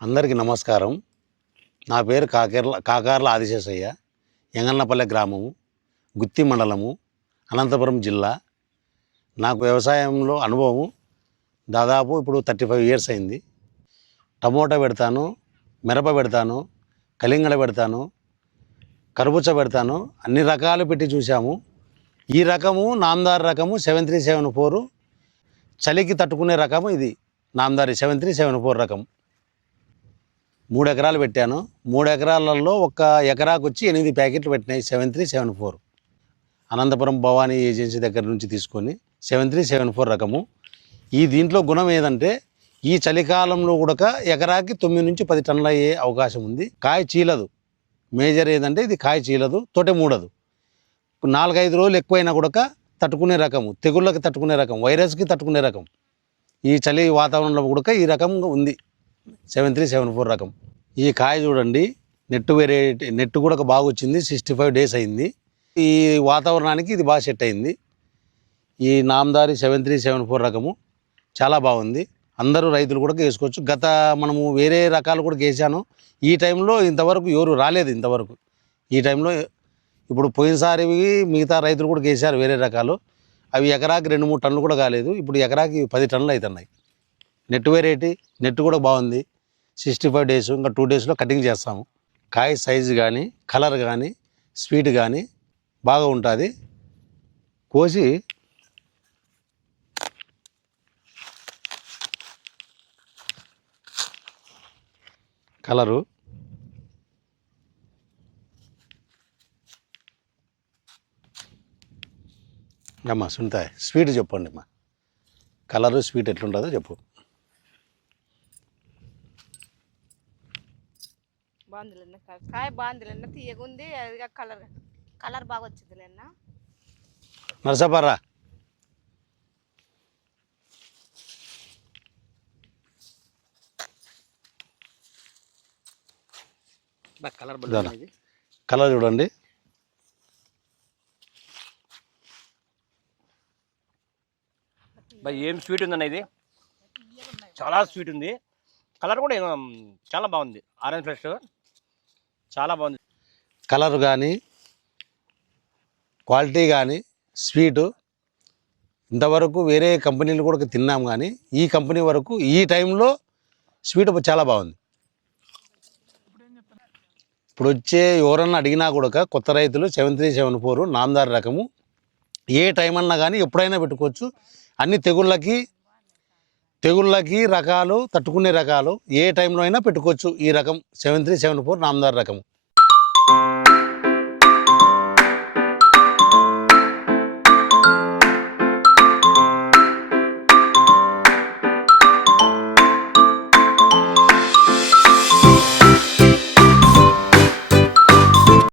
అందరికీ నమస్కారం. నా పేరు కాకర్ల ఆదిశేషయ్య. ఎంగన్నపల్లె గ్రామము, గుత్తి మండలము, అనంతపురం జిల్లా. నాకు వ్యవసాయంలో అనుభవము దాదాపు ఇప్పుడు 35 ఇయర్స్ అయింది. టమోటా పెడతాను, మిరప పెడతాను, కలింగడ పెడతాను, కర్బూజా పెడతాను. అన్ని రకాలు పెట్టి చూసాము. ఈ రకము నామదారి రకము 7374 చలికి తట్టుకునే రకము. ఇది నామదారి 7374 రకం. 3 ఎకరాలు పెట్టాను. 3 ఎకరాలలో ఒక ఎకరాకు వచ్చి 8 ప్యాకెట్లు పెట్టినాయి 7374. అనంతపురం భవానీ ఏజెన్సీ దగ్గర నుంచి తీసుకొని 7374 రకము. ఈ దీంట్లో గుణం ఏదంటే ఈ చలికాలంలో కూడా ఎకరాకి 9 నుంచి 10 టన్నులు అయ్యే అవకాశం ఉంది. కాయ చీలదు. మేజర్ ఏదంటే ఇది కాయ చీలదు, తోట మూడదు. 4-5 రోజులు ఎక్కువైనా కూడా తట్టుకునే రకము, తెగుళ్ళకి తట్టుకునే రకం, వైరస్కి తట్టుకునే రకం. ఈ చలి వాతావరణంలో కూడా ఈ రకం ఉంది 7374 రకం. ఈ కాయ చూడండి, నెట్టు కూడా బాగా వచ్చింది. 65 డేస్ అయింది. ఈ వాతావరణానికి ఇది బాగా సెట్ అయింది. ఈ నామదారి 7374 రకము చాలా బాగుంది. అందరూ రైతులు కూడా వేసుకోవచ్చు. మనము వేరే రకాలు కూడా వేసాను. ఈ టైంలో ఇంతవరకు ఎవరు రాలేదు. ఇంతవరకు ఈ టైంలో ఇప్పుడు పోయినసారి మిగతా రైతులు కూడా వేసారు వేరే రకాలు. అవి ఎకరాకి 2-3 టన్నులు కూడా కాలేదు. ఇప్పుడు ఎకరాకి 10 టన్నులు అవుతున్నాయి. నెట్టు కూడా బాగుంది. 65 డేస్, ఇంకా 2 డేస్లో కటింగ్ చేస్తాము. కాయ సైజు కానీ, కలర్ కానీ, స్వీట్ కానీ బాగా ఉంటుంది. కోసి కలరు, అమ్మా సునీత స్వీట్ చెప్పండి అమ్మా. కలరు స్వీట్ ఎట్లుంటుందో చెప్పు. బాగుందిలేన్న, కాయ బాగుందిలేన్న, తీయగుంది. అది కలర్ బాగా వచ్చిందిలేన్న. నరసపర్రా కలర్ చూడండి. ఏం స్వీట్ ఉందన్న, ఇది చాలా స్వీట్ ఉంది. కలర్ కూడా చాలా బాగుంది. ఆరెంజ్ ఫ్రెష్ చాలా బాగుంది. కలర్ కానీ, క్వాలిటీ కానీ, స్వీటు ఇంతవరకు వేరే కంపెనీలు కూడా తిన్నాం, కానీ ఈ కంపెనీ వరకు ఈ టైంలో స్వీట్ చాలా బాగుంది. ఇప్పుడు వచ్చే ఎవరన్నా అడిగినా కూడా కొత్త రైతులు 7374 నామదారి రకము ఏ టైం అన్నా కానీ ఎప్పుడైనా పెట్టుకోవచ్చు. అన్ని తెగుళ్ళకి రకాలు, తట్టుకునే రకాలు ఏ టైంలో అయినా పెట్టుకోవచ్చు. ఈ రకం 7374 నామదారి రకము.